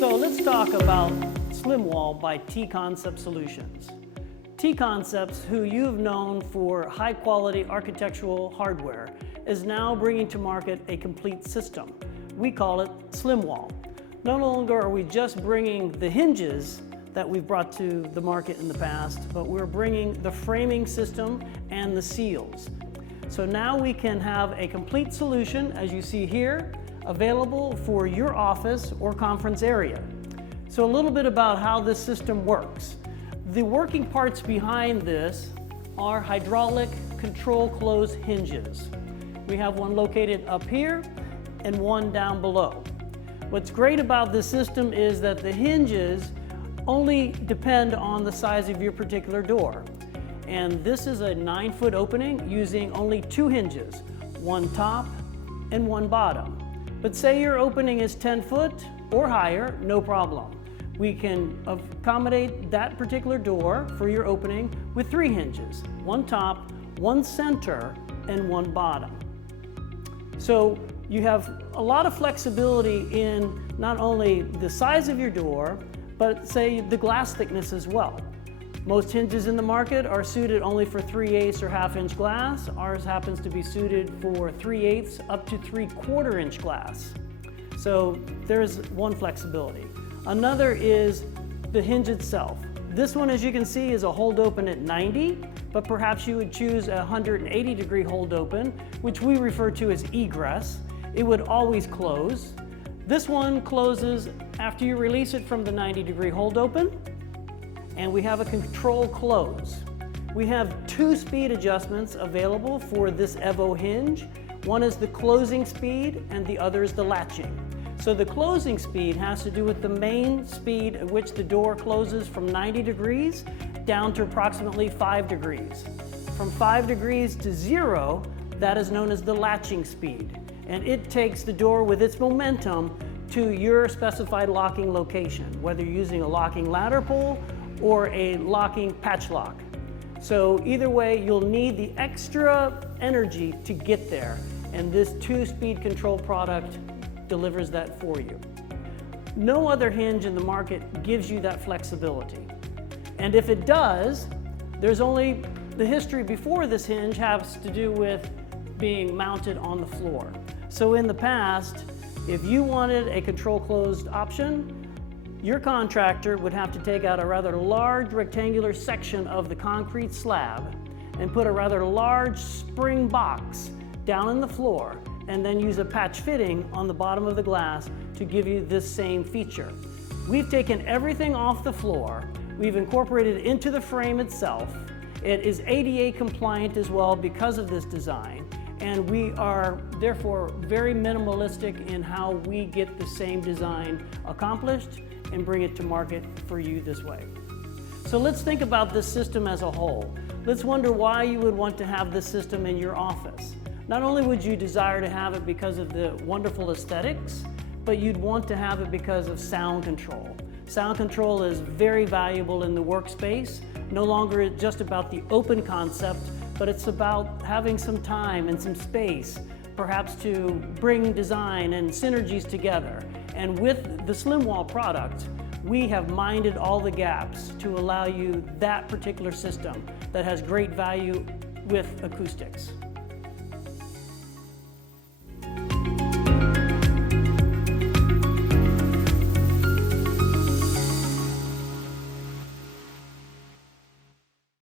So let's talk about Slim Wall by T-Concept Solutions. T-Concepts, who you've known for high-quality architectural hardware, is now bringing to market a complete system. We call it Slim Wall. No longer are we just bringing the hinges that we've brought to the market in the past, but we're bringing the framing system and the seals. So now we can have a complete solution, as you see here, available for your office or conference area. So a little bit about how this system works. The working parts behind this are hydraulic control close hinges. We have one located up here and one down below. What's great about this system is that the hinges only depend on the size of your particular door. And this is a 9-foot opening using only 2 hinges, one top and one bottom. But say your opening is 10 foot or higher, no problem. We can accommodate that particular door for your opening with 3 hinges, one top, one center, and one bottom. So you have a lot of flexibility in not only the size of your door, but say the glass thickness as well. Most hinges in the market are suited only for 3/8 or 1/2 inch glass. Ours happens to be suited for 3/8 up to 3/4 inch glass. So there's one flexibility. Another is the hinge itself. This one, as you can see, is a hold open at 90, but perhaps you would choose a 180-degree hold open, which we refer to as egress. It would always close. This one closes after you release it from the 90-degree hold open, and we have a control close. We have 2 speed adjustments available for this Evo hinge. One is the closing speed and the other is the latching. So the closing speed has to do with the main speed at which the door closes from 90 degrees down to approximately 5 degrees. From 5 degrees to 0, that is known as the latching speed. And it takes the door with its momentum to your specified locking location, whether you're using a locking ladder pull or a locking patch lock. So either way, you'll need the extra energy to get there. And this 2-speed control product delivers that for you. No other hinge in the market gives you that flexibility. And if it does, there's only the history before this hinge has to do with being mounted on the floor. So in the past, if you wanted a control closed option, your contractor would have to take out a rather large rectangular section of the concrete slab and put a rather large spring box down in the floor and then use a patch fitting on the bottom of the glass to give you this same feature. We've taken everything off the floor, we've incorporated it into the frame itself. It is ADA compliant as well because of this design, and we are therefore very minimalistic in how we get the same design accomplished and bring it to market for you this way. So let's think about this system as a whole. Let's wonder why you would want to have this system in your office. Not only would you desire to have it because of the wonderful aesthetics, but you'd want to have it because of sound control. Sound control is very valuable in the workspace. No longer just about the open concept, but it's about having some time and some space, perhaps to bring design and synergies together. And with the Slim Wall product, we have minded all the gaps to allow you that particular system that has great value with acoustics.